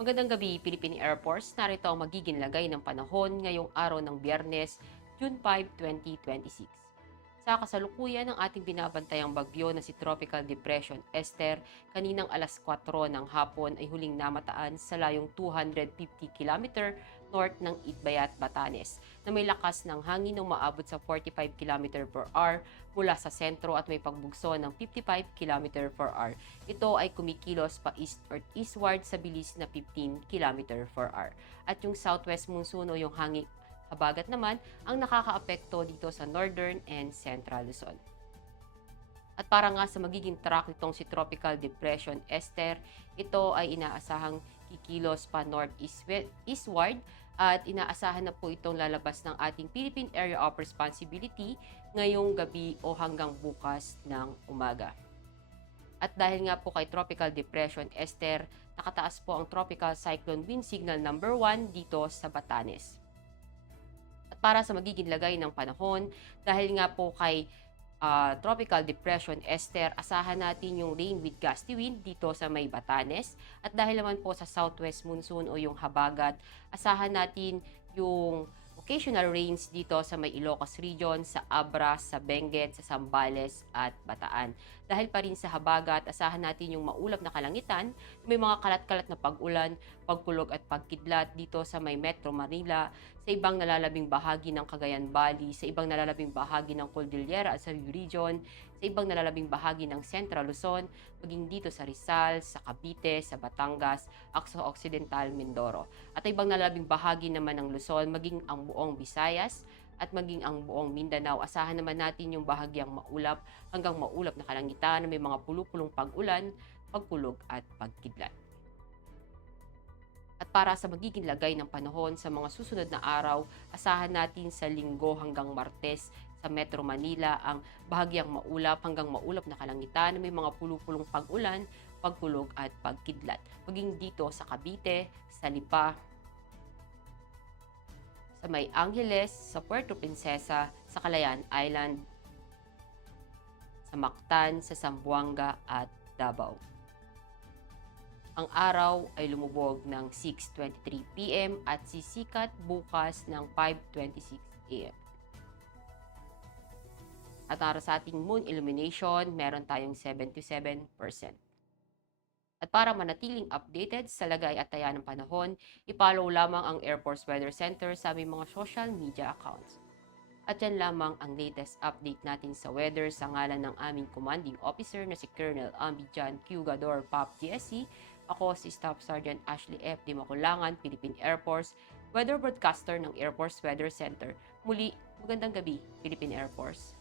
Magandang gabi, Philippine Air Force. Narito ang magiging lagay ng panahon ngayong araw ng Biyernes, June 5, 2026. Sa kasalukuyan ng ating binabantayang bagyo na si Tropical Depression Esther, kaninang alas 4 ng hapon ay huling namataan sa layong 250 km north ng Itbayat, Batanes, na may lakas ng hangin na umaabot sa 45 km/h mula sa sentro at may pagbugso ng 55 km/h. Ito ay kumikilos pa east or eastward sa bilis na 15 km/h. At yung southwest monsoon o yung hangin habagat naman ang nakakaapekto dito sa northern and central Luzon. At para nga sa magiging track nitong si Tropical Depression Esther, ito ay inaasahang kikilos pa northeastward at inaasahan na po itong lalabas ng ating Philippine Area of Responsibility ngayong gabi o hanggang bukas ng umaga. At dahil nga po kay Tropical Depression Esther, nakataas po ang Tropical Cyclone Wind Signal number 1 dito sa Batanes. At para sa magiging lagay ng panahon, dahil nga po kay Tropical Depression Esther, asahan natin yung rain with gusty wind dito sa may Batanes. At dahil naman po sa southwest monsoon o yung habagat, asahan natin yung occasional rains dito sa may Ilocos Region, sa Abra, sa Benguet, sa Zambales at Bataan. Dahil pa rin sa habagat, asahan natin yung maulap na kalangitan, may mga kalat-kalat na pag-ulan, pagkulog at pagkidlat dito sa may Metro Manila, sa ibang nalalabing bahagi ng Cagayan Valley, sa ibang nalalabing bahagi ng Cordillera at Cebu Region, sa ibang nalalabing bahagi ng Central Luzon, maging dito sa Rizal, sa Cavite, sa Batangas, at sa Occidental Mindoro. At ibang nalalabing bahagi naman ng Luzon, maging ang buong Visayas, at maging ang buong Mindanao. Asahan naman natin yung bahagyang maulap hanggang maulap na kalangitan na may mga pulupulong pag-ulan, pagkulog at pagkidlat. At para sa magiging lagay ng panahon sa mga susunod na araw, asahan natin sa Linggo hanggang Martes sa Metro Manila ang bahagyang maulap hanggang maulap na kalangitan na may mga pulupulong pag-ulan, pagkulog at pagkidlat. Maging dito sa Cavite, sa Lipa, sa May Angeles, sa Puerto Princesa, sa Calayan Island, sa Mactan, sa Zamboanga at Davao. Ang araw ay lumubog ng 6:23 p.m. at sisikat bukas ng 5:26 a.m. At para sa ating moon illumination, meron tayong 77%. At para manatiling updated sa lagay at taya ng panahon, i-follow lamang ang Air Force Weather Center sa aming mga social media accounts. At yan lamang ang latest update natin sa weather sa ngalan ng aming commanding officer na si Colonel Ambijan Q. Gador, PAP GSC. Ako si Staff Sergeant Ashley F. Di Maculangan, Philippine Air Force, weather broadcaster ng Air Force Weather Center. Muli, magandang gabi, Philippine Air Force.